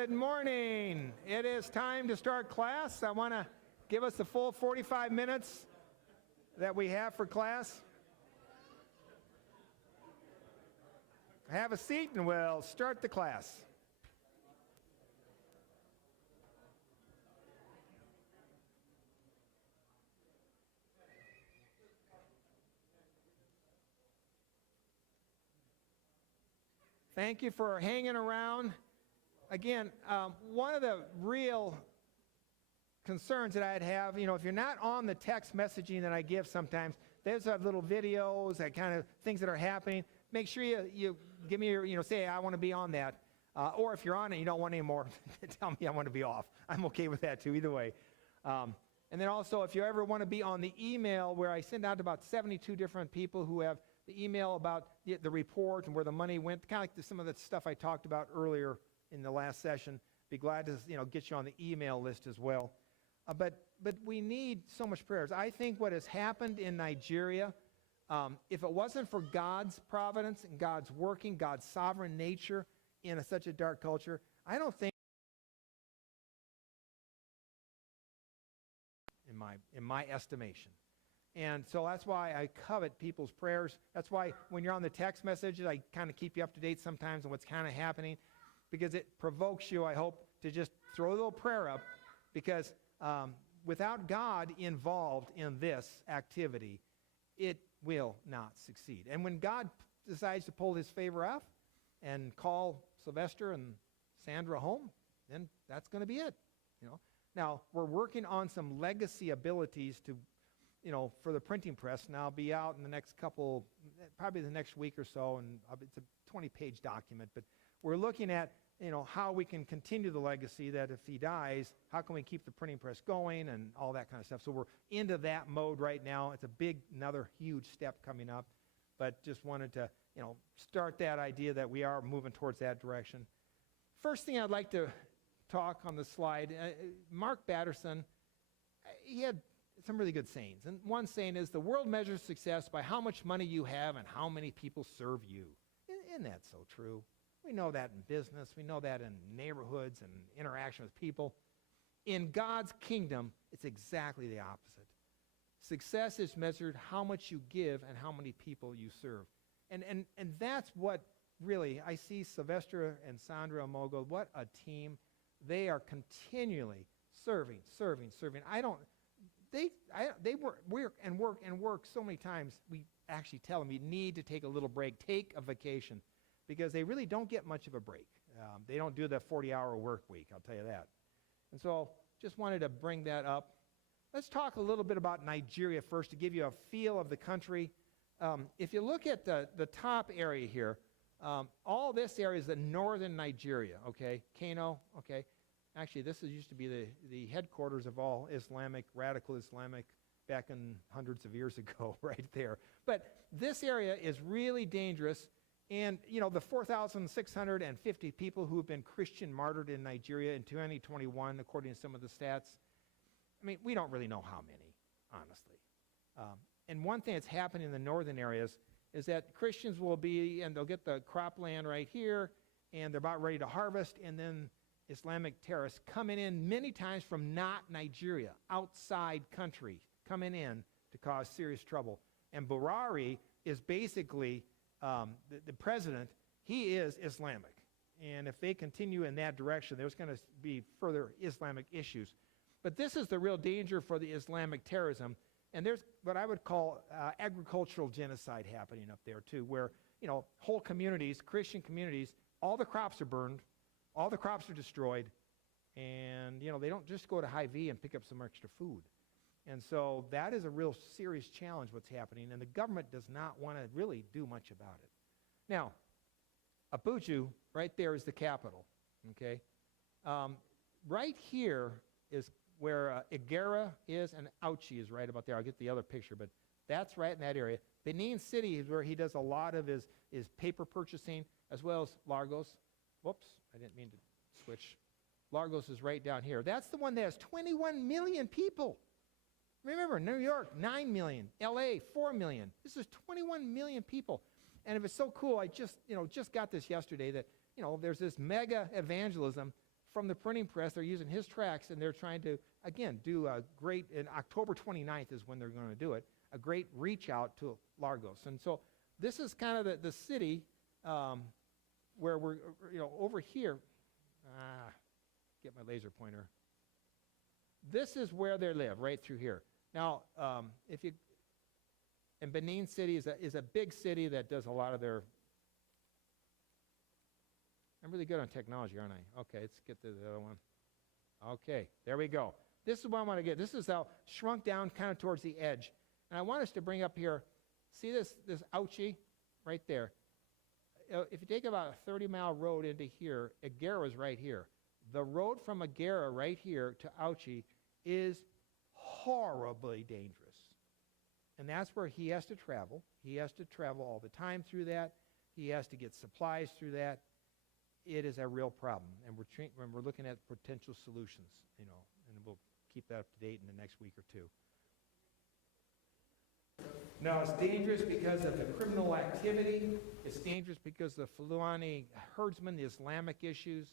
Good morning. It is time to start class. I want to give us the full 45 minutes that we have for class. Have a seat and we'll start the class. Thank you for hanging around. Again, one of the real concerns that I'd have, if you're not on the text messaging that I give sometimes, there's little videos, that kind of things that are happening. Make sure you give me your, say, I want to be on that. Or if you're on it, you don't want any more, tell me I want to be off. I'm okay with that too, either way. And then also, if you ever want to be on the email where I send out to about 72 different people who have the email about the report and where the money went, kind of like some of the stuff I talked about earlier in the last session. Be glad to get you on the email list as well. But we need so much prayers. I think what has happened in Nigeria, if it wasn't for God's providence and God's working, God's sovereign nature in such a dark culture, I don't think, in my estimation. And so that's why I covet people's prayers. That's why when you're on the text messages, I kind of keep you up to date sometimes on what's kind of happening, because it provokes you, I hope, to just throw a little prayer up, because without God involved in this activity, it will not succeed. And when God decides to pull his favor off and call Sylvester and Sandra home, then that's going to be it. Now, we're working on some legacy abilities to, for the printing press. Now, I'll be out in the next couple, probably the next week or so, and it's a 20-page document, but we're looking at, how we can continue the legacy, that if he dies, how can we keep the printing press going and all that kind of stuff. So we're into that mode right now. It's another huge step coming up, but just wanted to, start that idea that we are moving towards that direction. First thing I'd like to talk on the slide, Mark Batterson, he had some really good sayings. And one saying is, the world measures success by how much money you have and how many people serve you. Isn't that so true? We know that in business. We know that in neighborhoods and interaction with people. In God's kingdom, it's exactly the opposite. Success is measured how much you give and how many people you serve. And that's what really, I see Sylvester and Sandra Amogo, what a team. They are continually serving. They work so many times. We actually tell them, you need to take a little break, take a vacation, because they really don't get much of a break. They don't do the 40-hour work week, I'll tell you that. And so just wanted to bring that up. Let's talk a little bit about Nigeria first to give you a feel of the country. If you look at the top area here, all this area is the northern Nigeria, okay? Kano, okay? Actually, this used to be the headquarters of all radical Islamic, back in hundreds of years ago, right there. But this area is really dangerous. And, the 4,650 people who have been Christian martyred in Nigeria in 2021, according to some of the stats, we don't really know how many, honestly. And one thing that's happened in the northern areas is that Christians will be, and they'll get the cropland right here, and they're about ready to harvest, and then Islamic terrorists coming in many times from not Nigeria, outside country, coming in to cause serious trouble. And Buhari is basically the president. He is Islamic. And if they continue in that direction, there's going to be further Islamic issues. But this is the real danger for the Islamic terrorism. And there's what I would call agricultural genocide happening up there too, where, whole communities, Christian communities, all the crops are burned, all the crops are destroyed, and, they don't just go to Hy-Vee and pick up some extra food. And so that is a real serious challenge, what's happening, and the government does not want to really do much about it. Now, Abuja, right there, is the capital, okay? Right here is where Igera is, and Auchi is right about there. I'll get the other picture, but that's right in that area. Benin City is where he does a lot of his paper purchasing, as well as Lagos. Whoops, I didn't mean to switch. Lagos is right down here. That's the one that has 21 million people. Remember, New York, 9 million. LA, 4 million. This is 21 million people. And if it's so cool, I just got this yesterday that, there's this mega evangelism from the printing press. They're using his tracks, and they're trying to, again, do a great, and October 29th is when they're going to do it, a great reach out to Largos. And so this is kind of the city where we're, over here. Get my laser pointer. This is where they live, right through here. Now, and Benin City is a big city that does a lot of their. I'm really good on technology, aren't I? Okay, let's get to the other one. Okay, there we go. This is what I want to get. This is how shrunk down kind of towards the edge. And I want us to bring up here, see this Ouchy right there. If you take about a 30-mile road into here, Aguera is right here. The road from Aguera right here to Ouchy is horribly dangerous. And that's where he has to travel. He has to travel all the time through that. He has to get supplies through that. It is a real problem, and we're looking at potential solutions, and we'll keep that up to date in the next week or two. Now, it's dangerous because of the criminal activity. It's dangerous because of the Fulani herdsmen, the Islamic issues.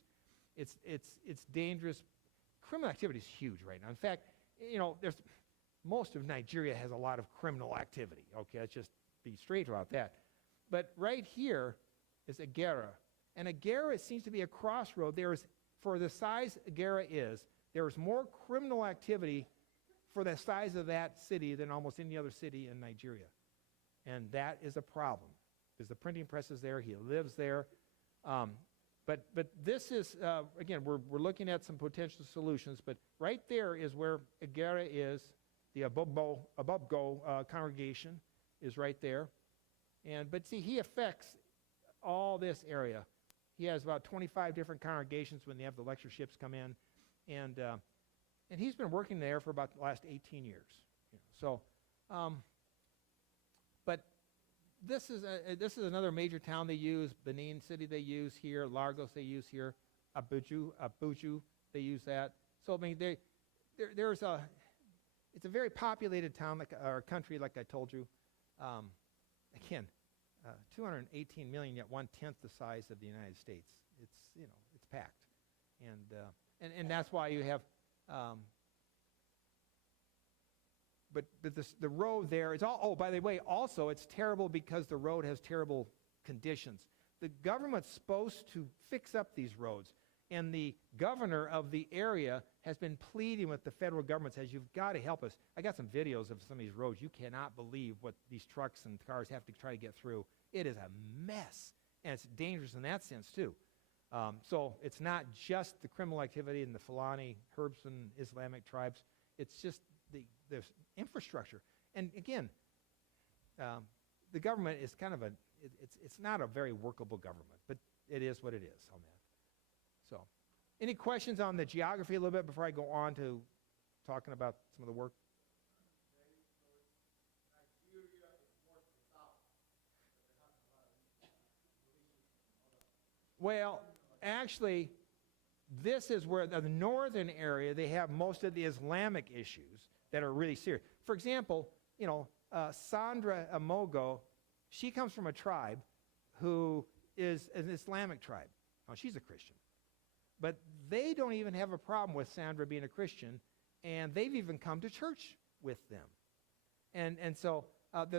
It's dangerous. Criminal activity is huge right now. In fact, most of Nigeria has a lot of criminal activity. Okay, let's just be straight about that. But right here is Aguera. And Aguera, it seems to be a crossroad. For the size Aguera is, there is more criminal activity for the size of that city than almost any other city in Nigeria. And that is a problem, because the printing press is there. He lives there. But this is, again, we're looking at some potential solutions. But right there is where Aguera is. The Abubgo congregation is right there. But see, he affects all this area. He has about 25 different congregations when they have the lectureships come in. And he's been working there for about the last 18 years. But this is another major town they use. Benin City they use here. Largos they use here. Abuja they use that. So I mean, it's a very populated town, or country, like I told you. Again, 218 million, yet 1/10 the size of the United States. It's packed, and that's why you have. But the road there is all. Oh, by the way, also it's terrible because the road has terrible conditions. The government's supposed to fix up these roads, and the governor of the area has been pleading with the federal government, says, you've got to help us. I got some videos of some of these roads. You cannot believe what these trucks and cars have to try to get through. It is a mess, and it's dangerous in that sense too. So it's not just the criminal activity in the Fulani, Herbs, and Islamic tribes. It's just the infrastructure. And again, the government is kind of it's not a very workable government, but it is what it is on that. So, any questions on the geography a little bit before I go on to talking about some of the work? Well, actually, this is where the northern area, they have most of the Islamic issues that are really serious. For example, Sandra Amogo, she comes from a tribe who is an Islamic tribe. Now, she's a Christian. But they don't even have a problem with Sandra being a Christian, and they've even come to church with them. And so let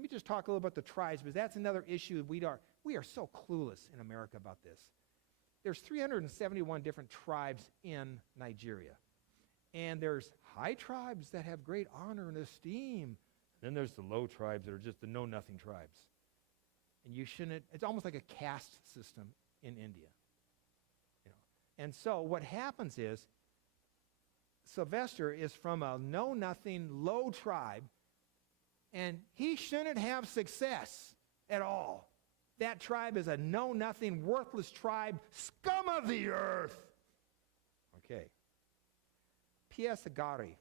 me just talk a little about the tribes, because that's another issue. We are so clueless in America about this. There's 371 different tribes in Nigeria. And there's high tribes that have great honor and esteem. Then there's the low tribes that are just the know-nothing tribes. And it's almost like a caste system in India. And so what happens is, Sylvester is from a know-nothing, low tribe, and he shouldn't have success at all. That tribe is a know-nothing, worthless tribe, scum of the earth. Okay. P.S. Agari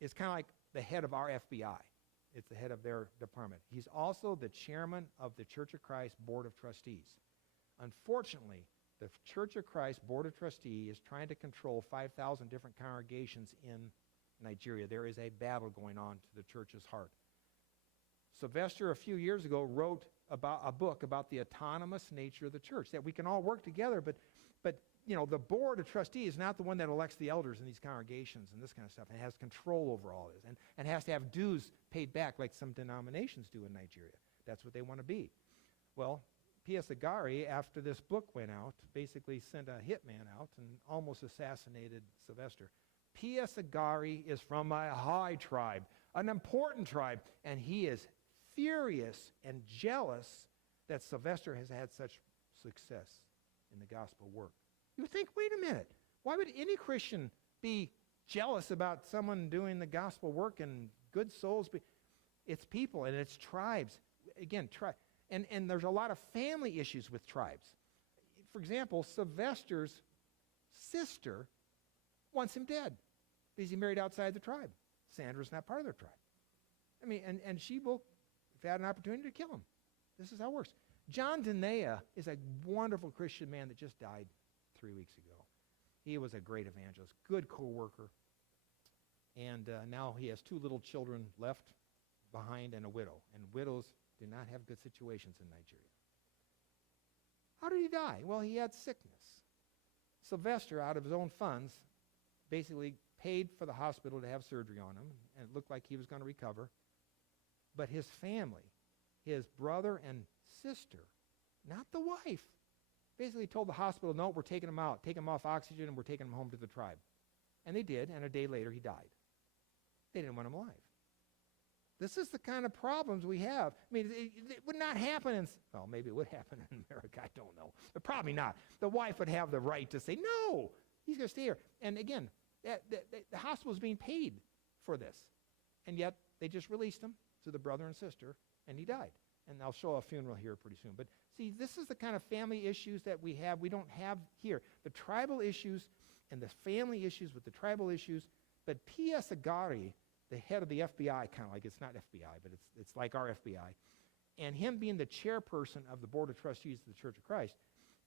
is kind of like the head of our FBI. It's the head of their department. He's also the chairman of the Church of Christ Board of Trustees. Unfortunately, the Church of Christ Board of Trustees is trying to control 5,000 different congregations in Nigeria. There is a battle going on to the church's heart. Sylvester, a few years ago, wrote about a book about the autonomous nature of the church, that we can all work together, but the board of trustees is not the one that elects the elders in these congregations and this kind of stuff, and has control over all this, and has to have dues paid back like some denominations do in Nigeria. That's what they want to be. Well, P.S. Agari, after this book went out, basically sent a hitman out and almost assassinated Sylvester. P.S. Agari is from a high tribe, an important tribe, and he is furious and jealous that Sylvester has had such success in the gospel work. You think, wait a minute, why would any Christian be jealous about someone doing the gospel work and good souls? It's people and it's tribes. Again, and there's a lot of family issues with tribes. For example, Sylvester's sister wants him dead because he married outside the tribe. Sandra's not part of their tribe. I mean, and she will, if had an opportunity, to kill him. This is how it works. John Denea is a wonderful Christian man that just died 3 weeks ago. He was a great evangelist, good co-worker, and now he has 2 little children left behind and a widow. And widows do not have good situations in Nigeria. How did he die? Well, he had sickness. Sylvester, out of his own funds, basically paid for the hospital to have surgery on him, and it looked like he was going to recover. But his family, his brother and sister, not the wife, basically told the hospital, no, we're taking him out, taking him off oxygen, and we're taking him home to the tribe. And they did, and a day later he died. They didn't want him alive. This is the kind of problems we have. I mean, it would not happen in, well, maybe it would happen in America, I don't know. But probably not. The wife would have the right to say, no, he's going to stay here. And again, the hospital is being paid for this. And yet, they just released him to the brother and sister, and he died. And I'll show a funeral here pretty soon. But see, this is the kind of family issues that we have. We don't have here. The tribal issues and the family issues with the tribal issues. But P.S. Agari, the head of the FBI, kind of like, it's not FBI, but it's like our FBI, and him being the chairperson of the Board of Trustees of the Church of Christ,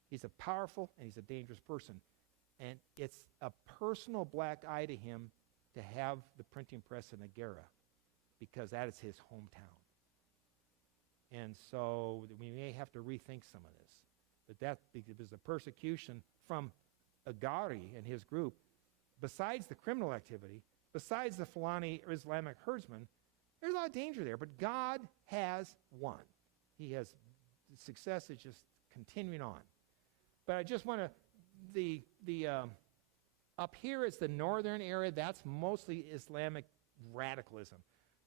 he's a powerful and he's a dangerous person. And it's a personal black eye to him to have the printing press in Agara, because that is his hometown. And so we may have to rethink some of this. But that, because the persecution from Agari and his group, besides the criminal activity, besides the Fulani Islamic herdsmen, there's a lot of danger there. But God has won. He has, success is just continuing on. But I just want to, up here is the northern area. That's mostly Islamic radicalism.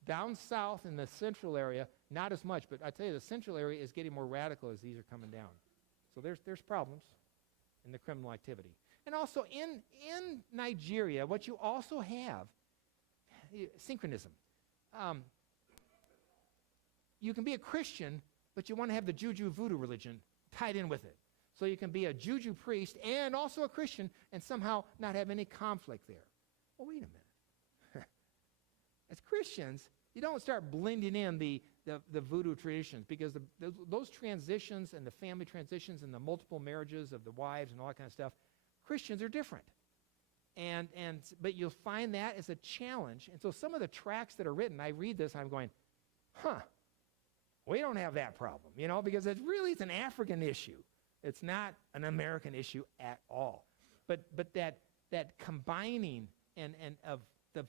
Down south in the central area, not as much. But I tell you, the central area is getting more radical as these are coming down. So there's problems in the criminal activity. And also in Nigeria, what you also have, synchronism. You can be a Christian, but you want to have the Juju voodoo religion tied in with it. So you can be a Juju priest and also a Christian and somehow not have any conflict there. Well, wait a minute. As Christians, you don't start blending in the voodoo traditions, because those transitions and the family transitions and the multiple marriages of the wives and all that kind of stuff, Christians are different. But you'll find that as a challenge. And so some of the tracts that are written, I read this, I'm going, we don't have that problem, because it's an African issue. It's not an American issue at all. But that combining and of the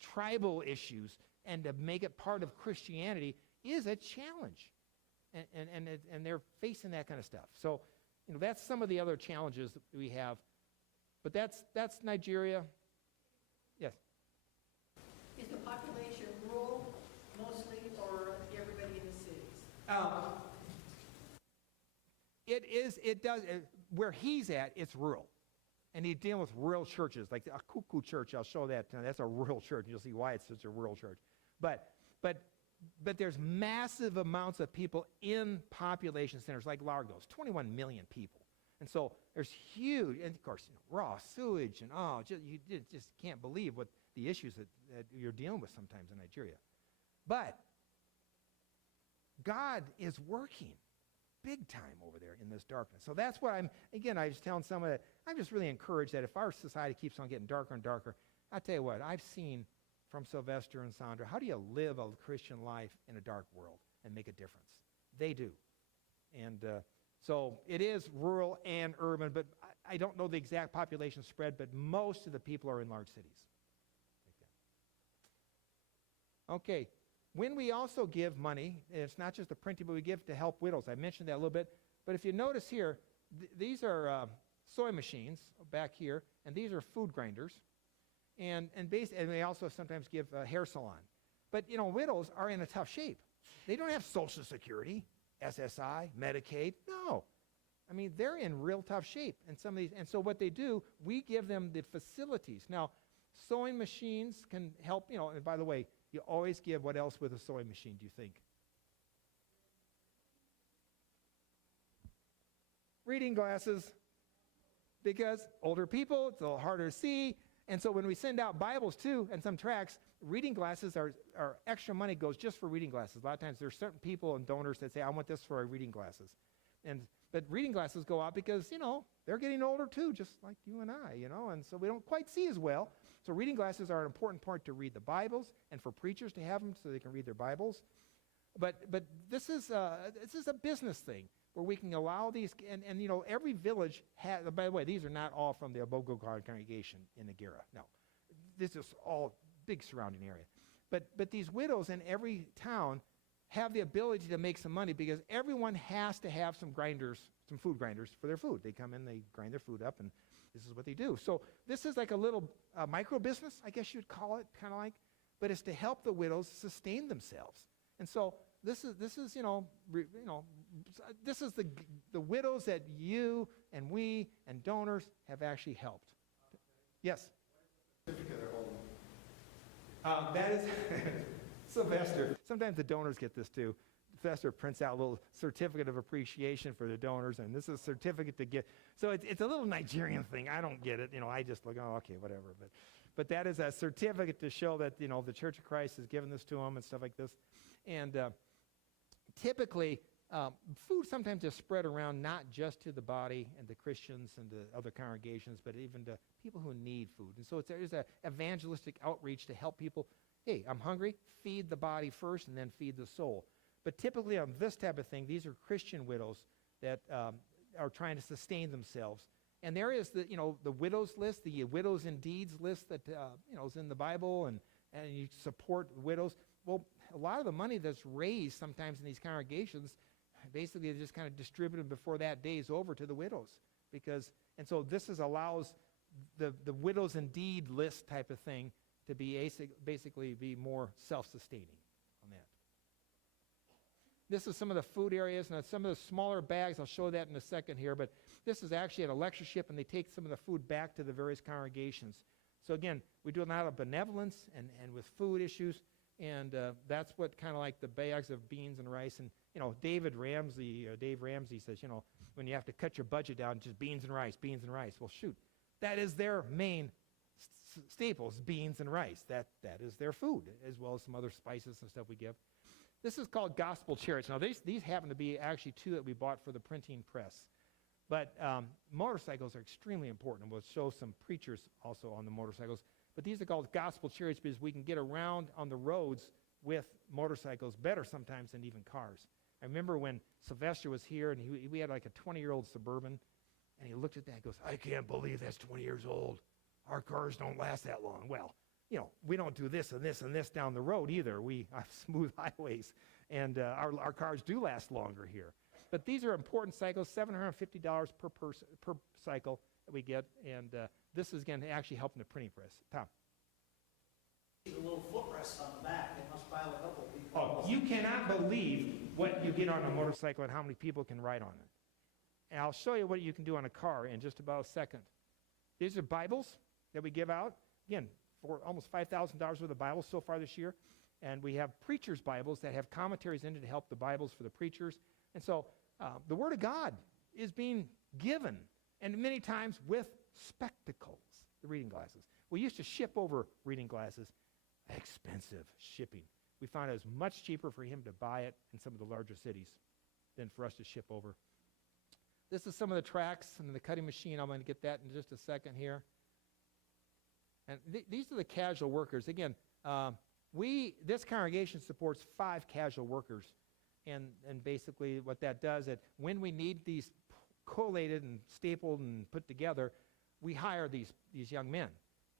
tribal issues and to make it part of Christianity is a challenge. And they're facing that kind of stuff. So, that's some of the other challenges that we have. But that's Nigeria. Yes? Is the population rural mostly, or everybody in the cities? Where he's at, it's rural. And he's dealing with rural churches, like the Akuku Church. I'll show that. That's a rural church. You'll see why it's such a rural church. But there's massive amounts of people in population centers like Largos, 21 million people. And so there's huge, and of course, raw sewage, and you just can't believe what the issues that you're dealing with sometimes in Nigeria. But God is working big time over there in this darkness. So that's what I was telling someone that I'm just really encouraged that if our society keeps on getting darker and darker, I tell you what, I've seen from Sylvester and Sandra, how do you live a Christian life in a dark world and make a difference? They do. And so it is rural and urban, but I don't know the exact population spread, but most of the people are in large cities. Okay, when we also give money, it's not just the printing, but we give to help widows. I mentioned that a little bit, but if you notice here, these are sewing machines back here, and these are food grinders, and they also sometimes give a hair salon. But, widows are in a tough shape. They don't have Social Security, SSI, Medicaid. No. I mean, they're in real tough shape. And so what they do, we give them the facilities. Now, sewing machines can help, and by the way, you always give what else with a sewing machine, do you think? Reading glasses, because older people, it's a little harder to see. And so when we send out Bibles too, and some tracts, reading glasses are extra money goes just for reading glasses. A lot of times there's certain people and donors that say, I want this for our reading glasses. But reading glasses go out because, they're getting older too, just like you and I, and so we don't quite see as well. So reading glasses are an important part to read the Bibles and for preachers to have them so they can read their Bibles. But this is a business thing where we can allow these, and every village has, by the way, these are not all from the Abogo congregation in Agira. No, this is all big surrounding area. But these widows in every town have the ability to make some money because everyone has to have some food grinders for their food. They come in, they grind their food up, and this is what they do. So this is like a little micro business, I guess you'd call it, kind of like, but it's to help the widows sustain themselves. And so this is this is the widows that you and we and donors have actually helped. Yes. That is Sylvester. Sometimes the donors get this too. Sylvester prints out a little certificate of appreciation for the donors, and this is a certificate to get. So it's a little Nigerian thing. I don't get it. I just look, oh, okay, whatever. But that is a certificate to show that, the Church of Christ has given this to them and stuff like this. And typically, food sometimes is spread around not just to the body and the Christians and the other congregations, but even to people who need food. And so there's an evangelistic outreach to help people. Hey, I'm hungry. Feed the body first and then feed the soul. But typically on this type of thing, these are Christian widows that are trying to sustain themselves. And there is the widows list, the widows in deeds list that is in the Bible, and you support widows. Well, a lot of the money that's raised sometimes in these congregations, basically they just kind of distributed before that day is over to the widows. And so this allows the widows in deed list type of thing to be basically be more self-sustaining on that. This is some of the food areas, and some of the smaller bags. I'll show that in a second here, but this is actually at a lectureship, and they take some of the food back to the various congregations. So again, we do a lot of benevolence and with food issues, and that's what kind of like the bags of beans and rice. And Dave Ramsey says, when you have to cut your budget down, just beans and rice, beans and rice. Well, shoot, that is their main staples, beans and rice. That is their food, as well as some other spices and stuff we give. This is called Gospel Chariots. Now, these happen to be actually two that we bought for the printing press. But motorcycles are extremely important. We'll show some preachers also on the motorcycles. But these are called Gospel Chariots because we can get around on the roads with motorcycles better sometimes than even cars. I remember when Sylvester was here, and we had like a 20-year-old Suburban, and he looked at that and goes, I can't believe that's 20 years old. Our cars don't last that long. Well, we don't do this and this and this down the road either. We have smooth highways, and our cars do last longer here. But these are important cycles, $750 per cycle that we get, and this is, again, actually helping the printing press. Tom? The little footrests on the back, they must pile a couple people. Oh, you cannot believe what you get on a motorcycle and how many people can ride on it. And I'll show you what you can do on a car in just about a second. These are Bibles that we give out. Again, for almost $5,000 worth of Bibles so far this year. And we have preachers' Bibles that have commentaries in it to help the Bibles for the preachers. And so the Word of God is being given, and many times with spectacles, the reading glasses. We used to ship over reading glasses. Expensive shipping. We found it was much cheaper for him to buy it in some of the larger cities than for us to ship over. This is some of the tracks and the cutting machine. I'm going to get that in just a second here. And these are the casual workers. Again, this congregation supports 5 casual workers. And basically what that does is when we need these collated and stapled and put together, we hire these young men.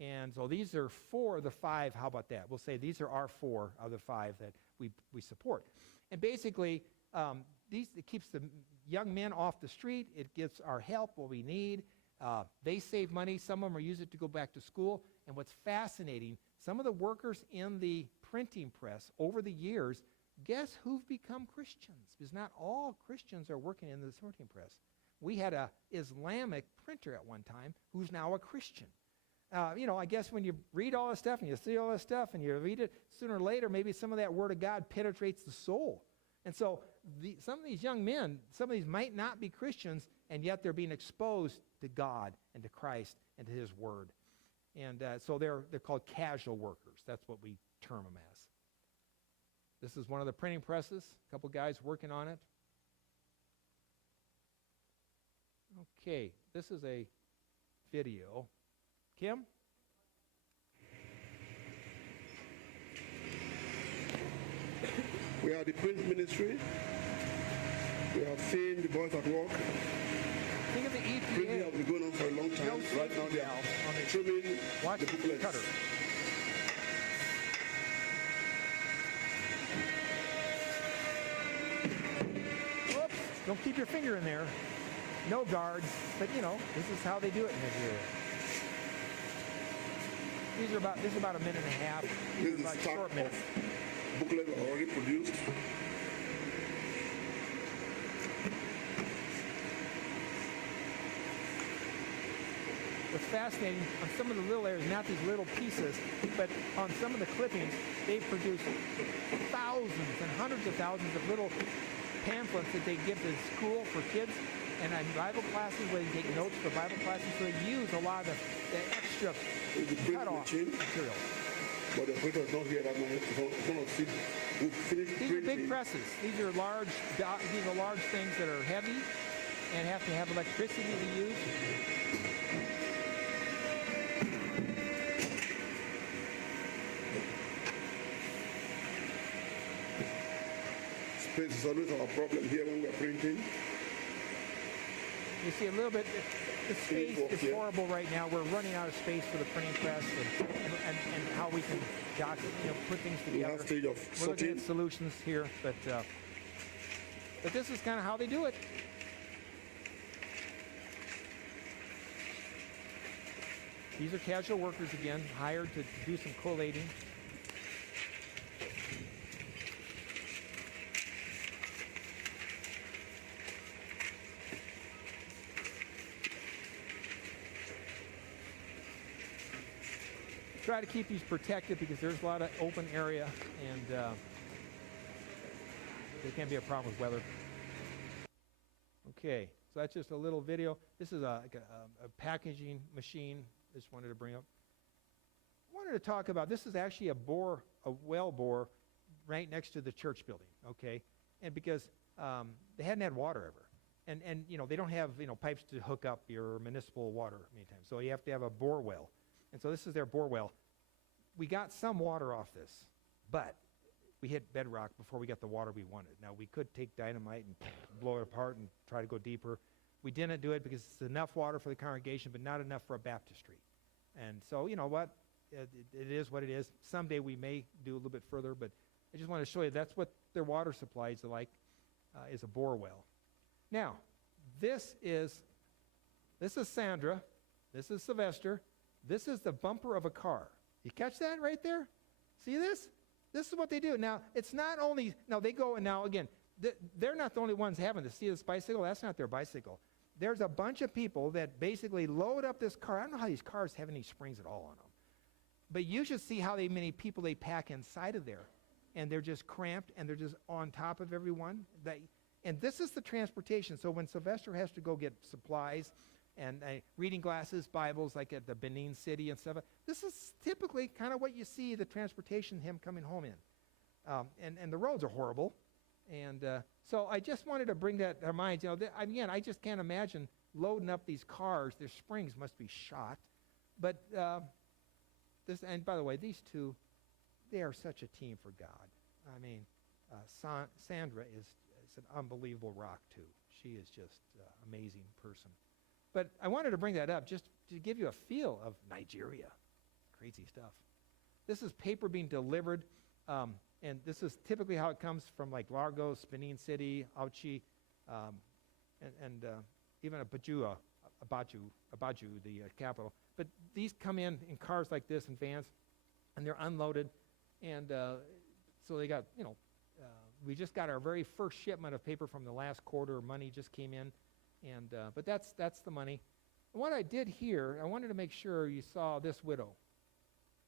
And so these are 4 of the 5. How about that? We'll say these are our 4 of the 5 that we support. And basically, it keeps the young men off the street. It gives our help what we need. They save money. Some of them are use it to go back to school. And what's fascinating, some of the workers in the printing press over the years, guess who've become Christians? Because not all Christians are working in the printing press. We had a Islamic printer at one time who's now a Christian. I guess when you read all this stuff and you see all this stuff and you read it, sooner or later, maybe some of that Word of God penetrates the soul. And so some of these young men, some of these might not be Christians, and yet they're being exposed to God and to Christ and to His Word. And so they're called casual workers. That's what we term them as. This is one of the printing presses, a couple guys working on it. Okay, this is a video. Kim? We are the print ministry. We have seen the boys at work. Think of the Printing EPA. has been going on for a long time. No Right now they valve on are the- trimming Watch the the booklets. cutter. Whoops, don't keep your finger in there. No guards, but this is how they do it in Nigeria. This is about a minute and a half. These This are is about stock short of minutes. booklets are already produced. What's fascinating on some of the little areas, not these little pieces, but on some of the clippings, they produce thousands and hundreds of thousands of little pamphlets that they give to school for kids and in Bible classes where they take notes for Bible classes. So they use a lot of the extra It's the print cut-off machine, material. but the printer is not here right now. It's going to see. We've finished These are big printing. presses. These are large things that are heavy and have to have electricity to use. Space is always our problem here when we're printing. You see a little bit, the space Walk is here. horrible right now. We're running out of space for the printing press and how we can put things The together. last stage of We're looking sorting. at solutions here, but this is kind of how they do it. These are casual workers again, hired to do some collating. Try to keep these protected because there's a lot of open area and there can be a problem with weather. Okay, so that's just a little video. This is a packaging machine. Just wanted to bring up. I wanted to talk about, this is actually a well bore right next to the church building, okay? And because they hadn't had water ever. And they don't have, pipes to hook up your municipal water many times. So you have to have a bore well. And so this is their bore well. We got some water off this, but we hit bedrock before we got the water we wanted. Now, we could take dynamite and blow it apart and try to go deeper. We didn't do it because it's enough water for the congregation, but not enough for a baptistry. And so, you know what? It is what it is. Someday we may do a little bit further, but I just want to show you that's what their water supplies are like, is a bore well. Now, this is Sandra. This is Sylvester. This is the bumper of a car. You catch that right there? See this? This is what they do. Now, it's not only, now they go and now again, they're not the only ones having this. See this bicycle? That's not their bicycle. There's a bunch of people that basically load up this car. I don't know how these cars have any springs at all on them. But you should see how many people they pack inside of there. And they're just cramped and they're just on top of everyone. And this is the transportation. So when Sylvester has to go get supplies and reading glasses, Bibles, like at the Benin City and stuff, this is typically kind of what you see the transportation him coming home in. And the roads are horrible. And so I just wanted to bring that to our minds. Again, I just can't imagine loading up these cars. Their springs must be shot. But and by the way, these two, they are such a team for God. I mean, Sandra is an unbelievable rock, too. She is just amazing person. But I wanted to bring that up just to give you a feel of Nigeria. Crazy stuff. This is paper being delivered, and this is typically how it comes from like Lagos, Benin City, Auchi, and even Abaju, the capital. But these come in cars like this and vans, and they're unloaded. And so they got, we just got our very first shipment of paper from the last quarter. Money just came in, and but that's the money. And what I did here, I wanted to make sure you saw this widow.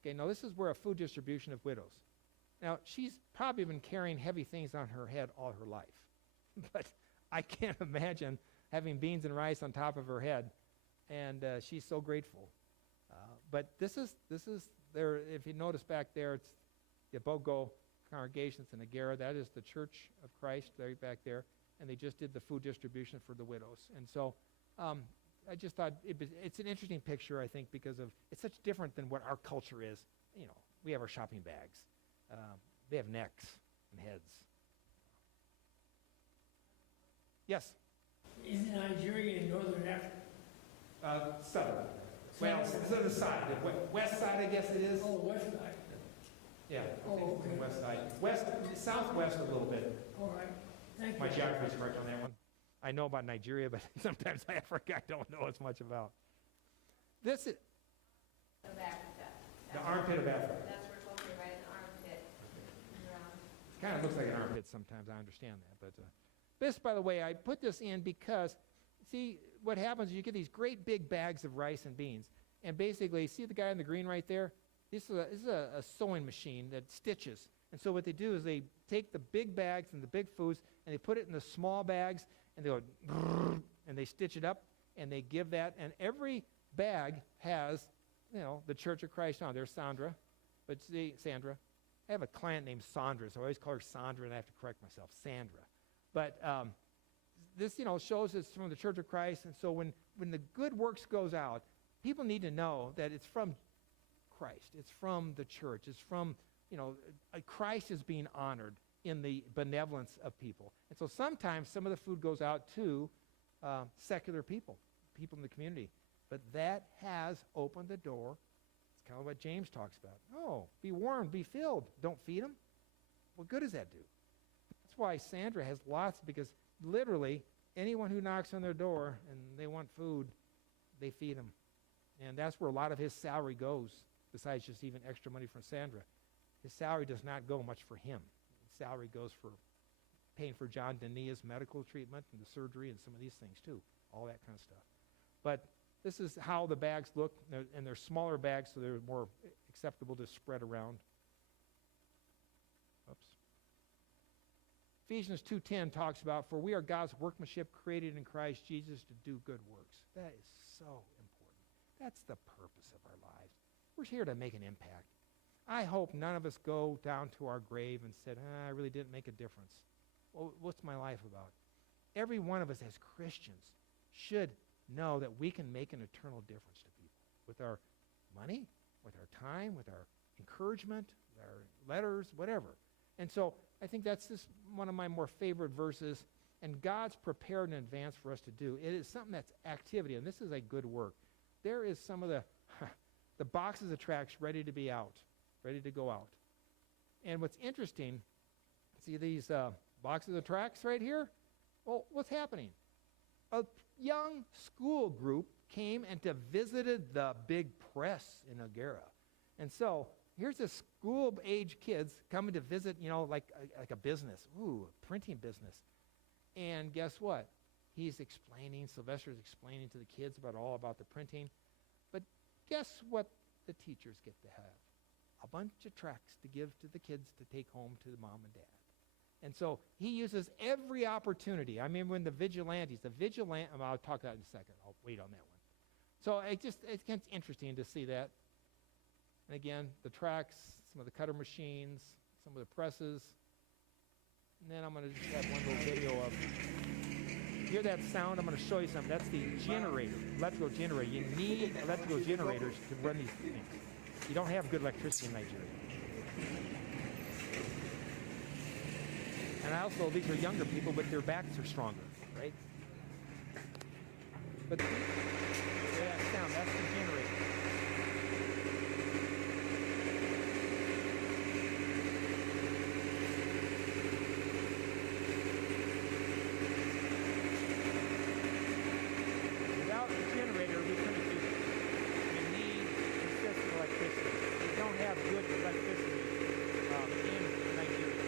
Okay, now this is where a food distribution of widows. Now, she's probably been carrying heavy things on her head all her life. But I can't imagine having beans and rice on top of her head. And she's so grateful. But this is there, if you notice back there, it's the Bogo congregations in Agera. That is the Church of Christ right back there. And they just did the food distribution for the widows. And so I just thought it's an interesting picture, I think, because it's such different than what our culture is. We have our shopping bags. They have necks and heads. Yes? Is Nigeria in northern Africa? Southern. Well, it's on the side. The west side, I guess it is. Oh, west side. Yeah, I think it's okay. the west side. Southwest a little bit. All right. Thank My you. geography's correct on that one. I know about Nigeria, but sometimes Africa I don't know as much about. This is Of Africa. the armpit of Africa. That's where it's located, right in the armpit. Around. Kind of looks like an armpit sometimes. I understand that, but this, by the way, I put this in because, see, what happens is you get these great big bags of rice and beans, and basically, see the guy in the green right there? This is a sewing machine that stitches. And so what they do is they take the big bags and the big foods, and they put it in the small bags, and they go, and they stitch it up, and they give that, and every bag has, the Church of Christ on. There's Sandra, but see, Sandra. I have a client named Sandra, so I always call her Sandra, and I have to correct myself, Sandra. But this, shows it's from the Church of Christ, and so when the good works goes out, people need to know that it's from Christ. It's from the church. It's from, Christ is being honored in the benevolence of people. And so sometimes some of the food goes out to secular people in the community. But that has opened the door. It's kind of what James talks about. Oh, be warmed, be filled. Don't feed them. What good does that do? That's why Sandra has lots, because literally anyone who knocks on their door and they want food, they feed them. And that's where a lot of his salary goes, besides just even extra money from Sandra. His salary does not go much for him. His salary goes for paying for John Denia's medical treatment and the surgery and some of these things too, all that kind of stuff. But this is how the bags look, and they're smaller bags, so they're more acceptable to spread around. Oops. Ephesians 2:10 talks about, for we are God's workmanship created in Christ Jesus to do good works. That is so important. That's the purpose of our lives. We're here to make an impact. I hope none of us go down to our grave and said, I really didn't make a difference. Well, what's my life about? Every one of us as Christians should know that we can make an eternal difference to people with our money, with our time, with our encouragement, with our letters, whatever. And so I think that's just one of my more favorite verses, and God's prepared in advance for us to do. It is something that's activity, and this is a good work. There is some of the boxes of tracts ready to be out, ready to go out. And what's interesting, see these boxes of tracts right here? Well, what's happening? A young school group came and visited the big press in Agera. And so here's the school-age kids coming to visit, like a business. Ooh, a printing business. And guess what? Sylvester's explaining to the kids all about the printing. But guess what the teachers get to have? A bunch of tracts to give to the kids to take home to the mom and dad. And so he uses every opportunity. I mean, when I'll talk about it in a second. I'll wait on that one. So it's interesting to see that. And again, the tracks, some of the cutter machines, some of the presses. And then I'm going to just have one little video of, hear that sound? I'm going to show you something. That's the generator, electrical generator. You need electrical generators to run these things. You don't have good electricity in Nigeria. And also, these are younger people, but their backs are stronger, right? But hear that sound, that's the generator. Without the generator, we couldn't do this. We need consistent electricity. We don't have good electricity in Nigeria.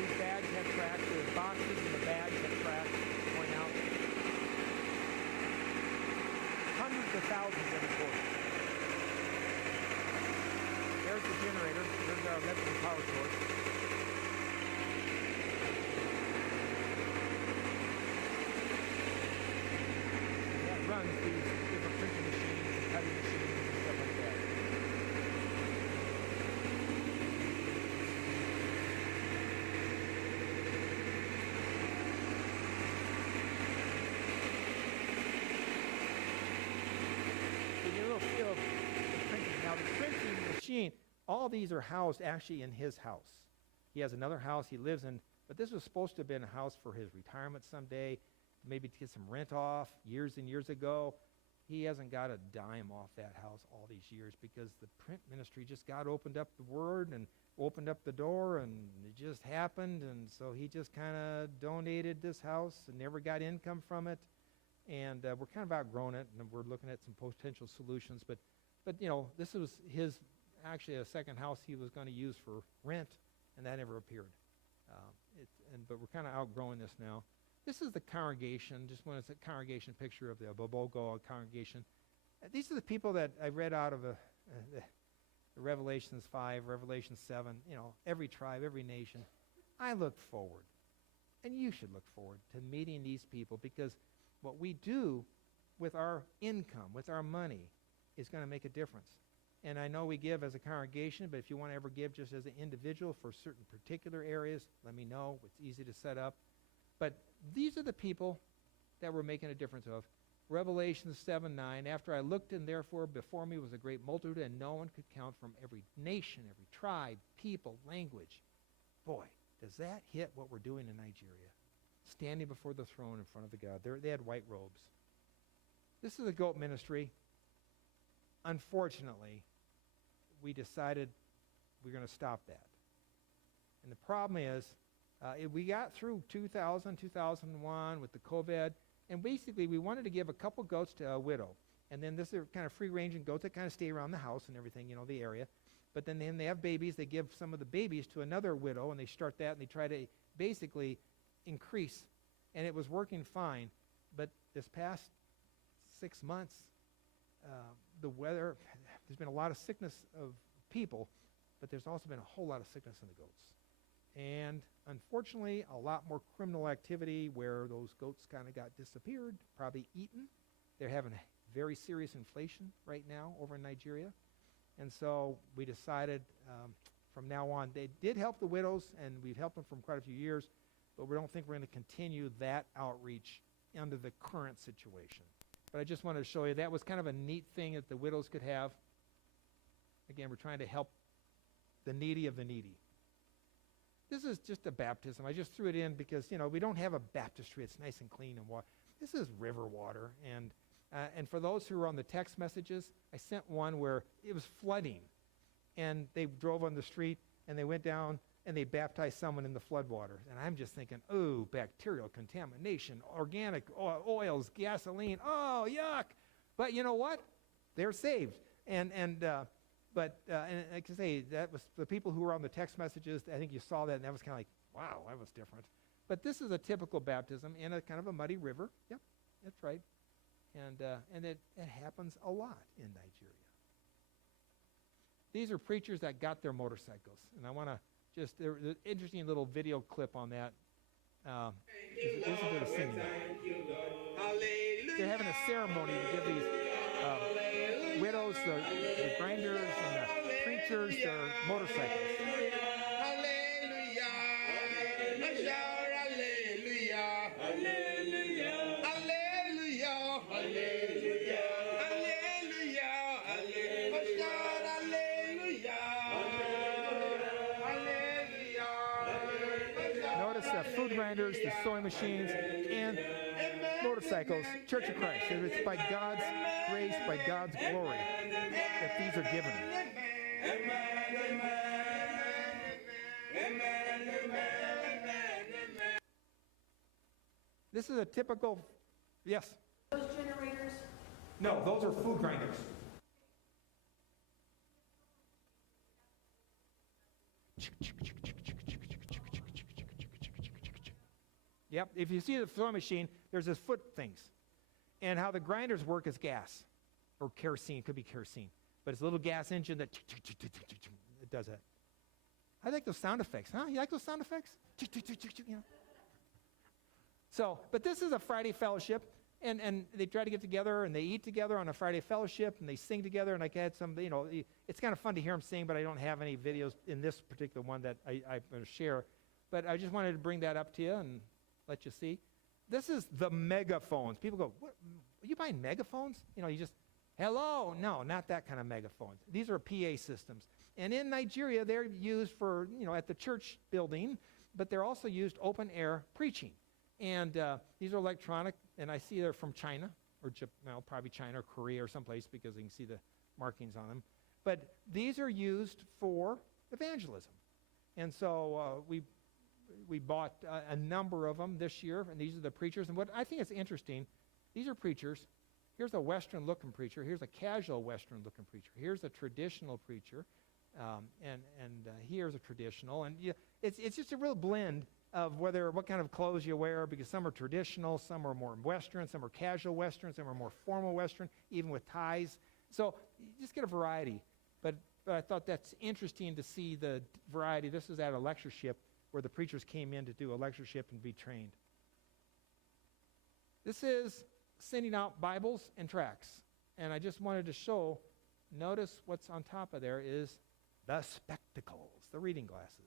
These bags have tracks. The boxes and the bags have tracks going out. Hundreds of thousands every quarter. There's the generator. There's our electrical power source. That runs these different printing machines and cutting machines and stuff like that. Give you a little feel of the printing. Now the printing machine, all these are housed actually in his house. He has another house he lives in, but this was supposed to have been a house for his retirement someday, maybe to get some rent off years and years ago. He hasn't got a dime off that house all these years because the print ministry just opened up the word and opened up the door, and it just happened, and so he just kind of donated this house and never got income from it. And we're kind of outgrown it, and we're looking at some potential solutions. But you know, this was his, actually a second house he was going to use for rent, and that never appeared. But we're kind of outgrowing this now. This is the congregation, just when it's a congregation picture of the Bobogo congregation. These are the people that I read out of the Revelations 5, Revelation 7, you know, every tribe, every nation. I look forward, and you should look forward to meeting these people, because what we do with our income, with our money, is going to make a difference. And I know we give as a congregation, but if you want to ever give just as an individual for certain particular areas, let me know. It's easy to set up. But these are the people that we're making a difference of. Revelation 7:9, after I looked, and therefore before me was a great multitude, and no one could count, from every nation, every tribe, people, language. Boy, does that hit what we're doing in Nigeria. Standing before the throne in front of the God. They had white robes. This is the GOAT ministry. Unfortunately, we decided we're going to stop that. And the problem is, we got through 2000, 2001 with the COVID, and basically we wanted to give a couple goats to a widow. And then this are kind of free-ranging goats that kind of stay around the house and everything, you know, the area. But then they have babies. They give some of the babies to another widow, and they start that, and they try to basically increase. And it was working fine. But this past 6 months, the weather, there's been a lot of sickness of people, but there's also been a whole lot of sickness in the goats. And unfortunately, a lot more criminal activity where those goats kind of got disappeared, probably eaten. They're having very serious inflation right now over in Nigeria. And so we decided from now on, they did help the widows, and we've helped them for quite a few years, but we don't think we're going to continue that outreach under the current situation. But I just wanted to show you that was kind of a neat thing that the widows could have. Again, we're trying to help the needy of the needy. This is just a baptism. I just threw it in because, you know, we don't have a baptistry. It's nice and clean and water. This is river water. And for those who are on the text messages, I sent one where it was flooding. And they drove on the street, and they went down, and they baptized someone in the flood water. And I'm just thinking, oh, bacterial contamination, organic oils, gasoline, oh, yuck. But you know what? They're saved. And like I say, that was the people who were on the text messages. I think you saw that, and that was kind of like, wow, that was different. But this is a typical baptism in a kind of a muddy river. Yep, that's right. And it happens a lot in Nigeria. These are preachers that got their motorcycles, and I want to there's an interesting little video clip on that. Listen to the singing. They're having a ceremony to give these widows, the grinders, and the preachers their motorcycles. grinders, the sewing machines, and motorcycles, Church of Christ. It's by God's grace, by God's glory that these are given. This is a typical, yes? Those generators, No, those are food grinders. Yep, if you see the sewing machine, there's this foot things. And how the grinders work is gas, or kerosene, could be kerosene. But it's a little gas engine that it does that. I like those sound effects, huh? You like those sound effects? You know? So, but this is a Friday fellowship, and they try to get together, and they eat together on a Friday fellowship, and they sing together, and I had some, you know, it's kind of fun to hear them sing, but I don't have any videos in this particular one that I'm going to share. But I just wanted to bring that up to you and let you see. This is the megaphones. People go, what, are you buying megaphones? You know, you just, hello. No, not that kind of megaphones. These are PA systems. And in Nigeria, they're used for, you know, at the church building, but they're also used open air preaching. And these are electronic, and I see they're from China, or well, probably China or Korea or someplace because you can see the markings on them. But these are used for evangelism. And so we bought a number of them this year, and these are the preachers. And what I think is interesting, these are preachers. Here's a Western-looking preacher. Here's a casual Western-looking preacher. Here's a traditional preacher, and here's a traditional. And yeah, it's just a real blend of what kind of clothes you wear, because some are traditional, some are more Western, some are casual Western, some are more formal Western, even with ties. So you just get a variety. But I thought that's interesting to see the variety. This is at a lectureship where the preachers came in to do a lectureship and be trained. This is sending out Bibles and tracts. And I just wanted to show, notice what's on top of there is the spectacles, the reading glasses.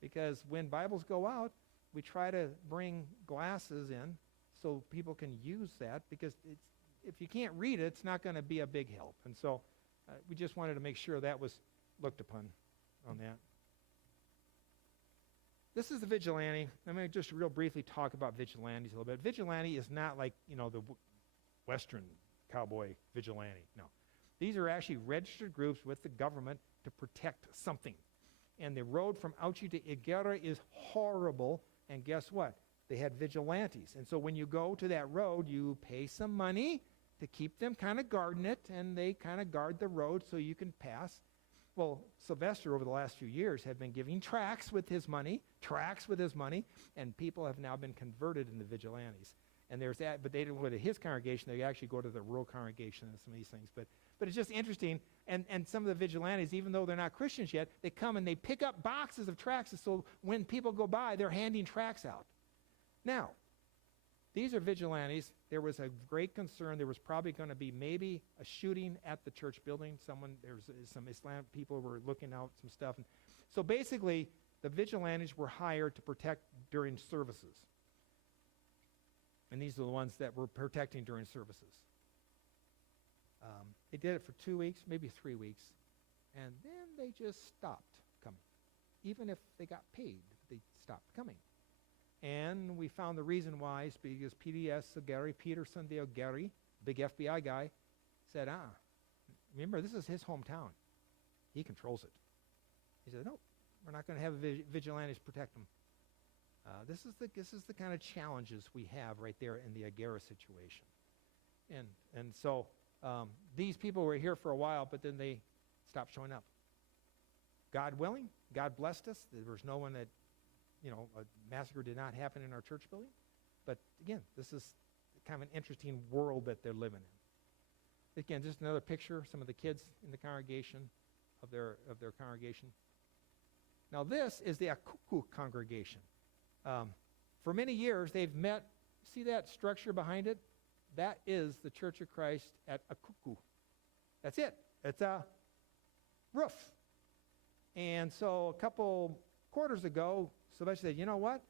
Because when Bibles go out, we try to bring glasses in so people can use that, because if you can't read it, it's not going to be a big help. And so we just wanted to make sure that was looked upon on that. This is the vigilante. I'm going to just real briefly talk about vigilantes a little bit. Vigilante is not like, you know, the Western cowboy vigilante. No. These are actually registered groups with the government to protect something. And the road from Auchi to Igera is horrible. And guess what? They had vigilantes. And so when you go to that road, you pay some money to keep them kind of guarding it, and they kind of guard the road so you can pass. Well, Sylvester, over the last few years, had been giving tracts with his money, and people have now been converted into vigilantes. And there's that, but they didn't go to his congregation. They actually go to the rural congregation and some of these things. But it's just interesting. And some of the vigilantes, even though they're not Christians yet, they come and they pick up boxes of tracts. So when people go by, they're handing tracts out. Now, these are vigilantes. There was a great concern. There was probably going to be maybe a shooting at the church building. There's some Islam people were looking out some stuff. And so basically, the vigilantes were hired to protect during services. And these are the ones that were protecting during services. They did it for 2 weeks, maybe 3 weeks, and then they just stopped coming. Even if they got paid, they stopped coming. And we found the reason why is because Gary Peterson de Gary, big FBI guy, said, remember, this is his hometown. He controls it. He said, no, we're not going to have vigilantes protect them. This is the kind of challenges we have right there in the Agera situation. And so these people were here for a while, but then they stopped showing up. God willing, God blessed us. There was no one that, a massacre did not happen in our church building. But again, this is kind of an interesting world that they're living in. Again, just another picture, some of the kids in the congregation, of their congregation. Now this is the Akuku congregation. For many years, they've met, see that structure behind it? That is the Church of Christ at Akuku. That's it. It's a roof. And so a couple quarters ago, Sylvester said, you know what?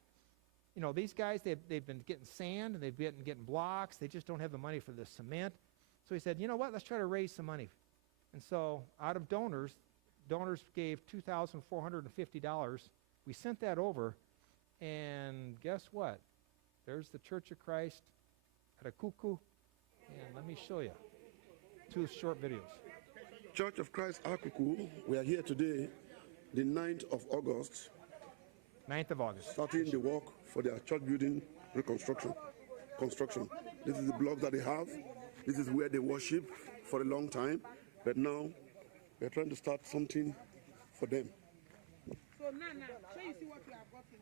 These guys, they've been getting sand, and they've been getting blocks. They just don't have the money for the cement. So he said, you know what? Let's try to raise some money. And so out of donors gave $2,450. We sent that over, And guess what? There's the Church of Christ at a cuckoo. And let me show you 2 short videos. Church of Christ Akuku, we are here today, the 9th of August, 9th of August. starting the work for their church building reconstruction. Construction. This is the block that they have. This is where they worship for a long time. But now, they're trying to start something for them. So now, so you see what we have got now.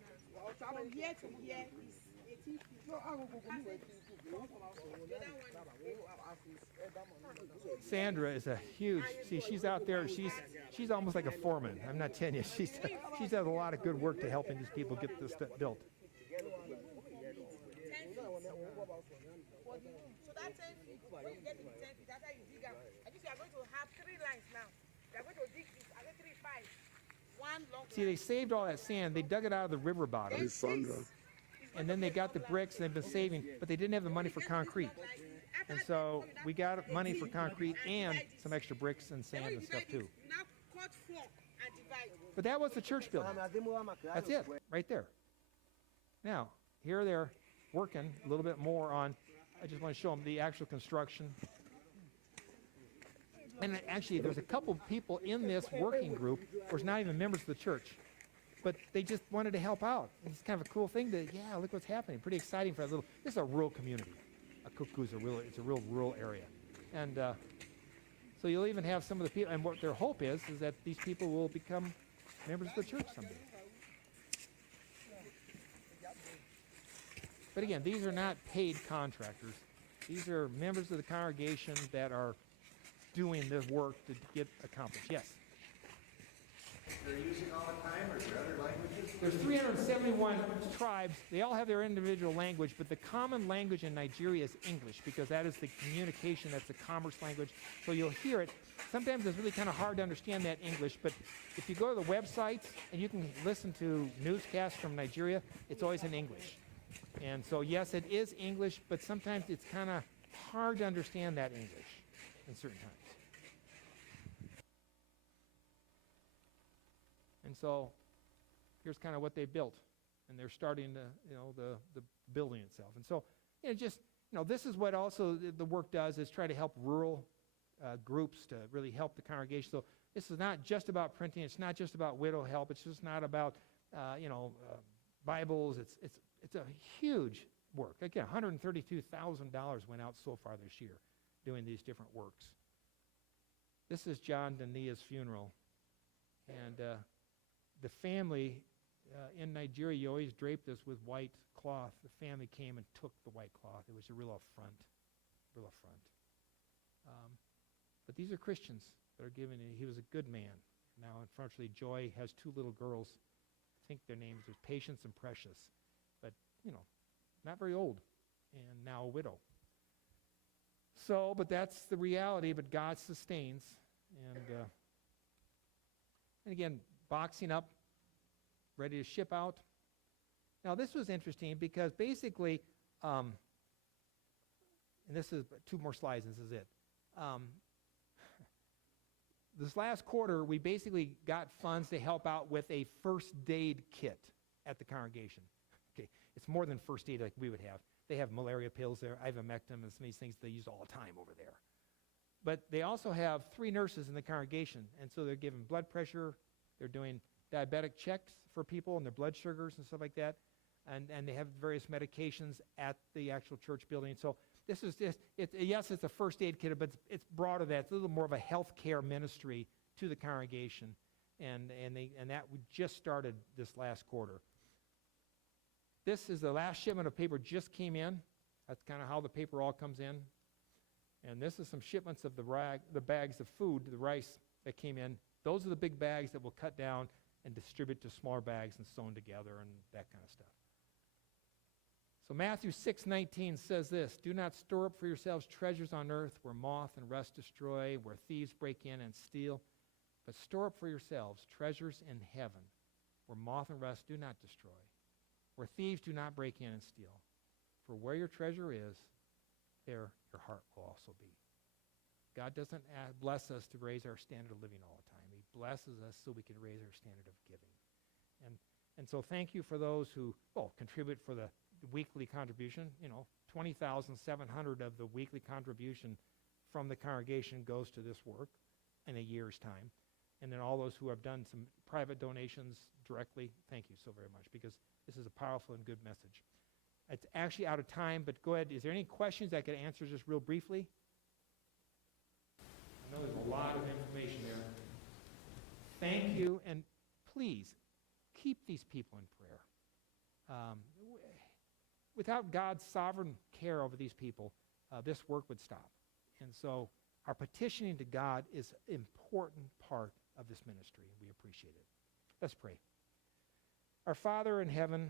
From here to here is 18 feet. The other one. Sandra is a huge, see, she's out there, she's almost like a foreman. I'm not telling you, she's done a lot of good work to helping these people get this stuff built. So that's 10 feet. When you get to 10 feet, that's how you dig out. I think you are going to have 3 lines now. They are going to dig this. I think 3, 5. One long See, they saved all that sand, they dug it out of the river bottom, This is Sandra. and then they got the bricks and they've been saving, but they didn't have the money for concrete. And so we got money for concrete and some extra bricks and sand and stuff too. Now cut 4 and divide. But that was the church building. That's it, right there. Now, here they're working a little bit more on, I just want to show them the actual construction. And actually, there's a couple people in this working group who are not even members of the church, but they just wanted to help out. And it's kind of a cool thing to, yeah, look what's happening. Pretty exciting for a little, this is a rural community. Akuku is it's a real rural area. And so you'll even have some of the people, and what their hope is that these people will become members of the church someday. But again, these are not paid contractors. These are members of the congregation that are doing the work to get accomplished. Yes? They're using all the time, or is there other languages? There's 371 tribes. They all have their individual language, but the common language in Nigeria is English because that is the communication, that's the commerce language. So you'll hear it. Sometimes it's really kind of hard to understand that English, but if you go to the websites and you can listen to newscasts from Nigeria, it's always in English. And so yes, it is English, but sometimes it's kind of hard to understand that English in certain times. And so here's kind of what they built. And they're starting the building itself. And so, this is what also the work does is try to help rural groups to really help the congregation. So this is not just about printing. It's not just about widow help. It's just not about, Bibles. It's a huge work. Again, $132,000 went out so far this year doing these different works. This is John Dania's funeral. And the family in Nigeria, you always drape this with white cloth. The family came and took the white cloth. It was a real affront. But these are Christians that are giving it. He was a good man. Now, unfortunately, Joy has 2 little girls. I think their names are Patience and Precious. But, not very old. And now a widow. So, but that's the reality. But God sustains. And again, boxing up, ready to ship out. Now, this was interesting because basically, and this is 2 more slides, and this is it. This last quarter, we basically got funds to help out with a first aid kit at the congregation. Okay, it's more than first aid like we would have. They have malaria pills there, ivermectin, and some of these things they use all the time over there. But they also have 3 nurses in the congregation, and so they're giving blood pressure, they're doing diabetic checks for people and their blood sugars and stuff like that, and they have various medications at the actual church building. So this is just, yes, it's a first aid kit, but it's broader than that. It's a little more of a health care ministry to the congregation, and that we just started this last quarter. This is the last shipment of paper just came in. That's kind of how the paper all comes in. And this is some shipments of the bags of food, the rice that came in. Those are the big bags that we'll cut down and distribute to smaller bags and sewn together and that kind of stuff. So Matthew 6:19 says this, "Do not store up for yourselves treasures on earth where moth and rust destroy, where thieves break in and steal, but store up for yourselves treasures in heaven where moth and rust do not destroy, where thieves do not break in and steal. For where your treasure is, there your heart will also be." God doesn't bless us to raise our standard of living all the time. He blesses us so we can raise our standard of giving. And so thank you for those who, well, contribute for the weekly contribution. 20,700 of the weekly contribution from the congregation goes to this work in a year's time. And then all those who have done some private donations directly, thank you so very much, because this is a powerful and good message. It's actually out of time, but go ahead. Is there any questions I could answer just real briefly? I know there's a lot of information there. Thank you, and please keep these people in prayer. Without God's sovereign care over these people, this work would stop. And so our petitioning to God is an important part of this ministry. We appreciate it. Let's pray. Our Father in heaven,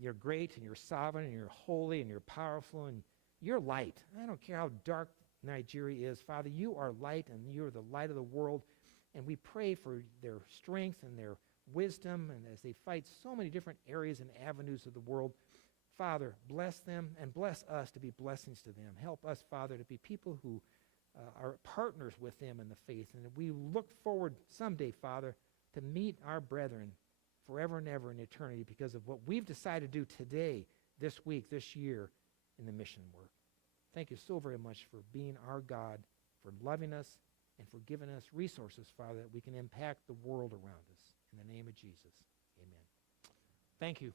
you're great, and you're sovereign, and you're holy, and you're powerful, and you're light. I don't care how dark Nigeria is. Father, you are light, and you are the light of the world. And we pray for their strength and their wisdom, and as they fight so many different areas and avenues of the world, Father, bless them and bless us to be blessings to them. Help us, Father, to be people who are partners with them in the faith. And we look forward someday, Father, to meet our brethren forever and ever in eternity because of what we've decided to do today, this week, this year in the mission work. Thank you so very much for being our God, for loving us, and for giving us resources, Father, that we can impact the world around us. In the name of Jesus, amen. Thank you.